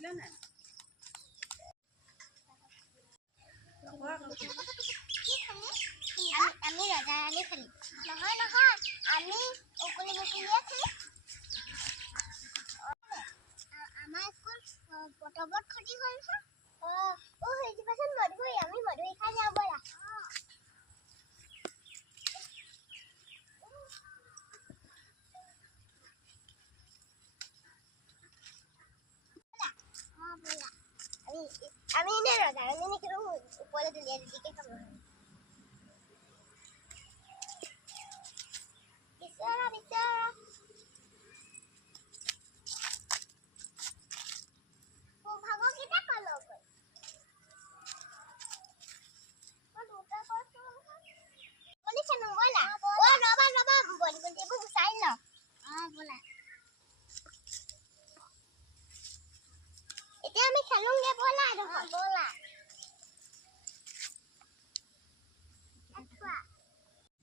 আমি ৰজাৰাণী খেলিম নহয় নহয় আমি উকুলি মুকুলিয়ে খেলিম আমাৰ স্কুল পটবত ক্ষতি হ'ল নহয় হেৰি পাছত মধুৰি আমি মধুৰি খাই যাওঁ ব'লা আমি এনে ৰজাৰাণী নেখেলো ওপৰলৈ দুলীয়া দুলীয়াকৈ খাব বিচৰা বিচৰা ভাগৰকেইটা কলৈ গ'ল মই দুটা কৈছোঁ বলি খেলো ব'লা ৰ'বা ৰ'বা বলি বলিবোৰ গুচাই লওঁ ব'লা এতিয়া আমি খেলোঁগে ব'লা ব'লা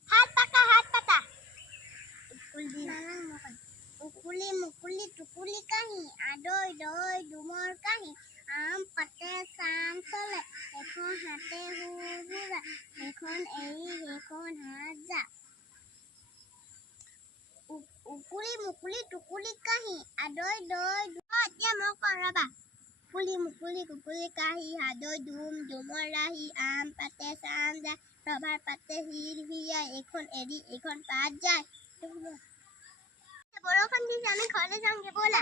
হাত পাতা উকুলি মুকুলি টুকুলি কাহি আদৈ দৈ ডুমৰ কাহি আম পাতে চাম চলে এখন হাতে হুৰা এখন এৰি সেইখন হাত যা উকুলি মুকুলি টুকুলি কাহি আদৈ দৈ এতিয়া মই কৰাবা উকুলি মুকুলি টুকুলি কাহি আদৈ ডুম ডুমৰ ৰাহি আম পাতে চাম যায় ৰভাৰ পাতে হিৰ হিয়াই এখন এৰি এখন পাত যায় বৰষুণ দিছে আমি ঘৰলৈ যাওঁগে ব'লা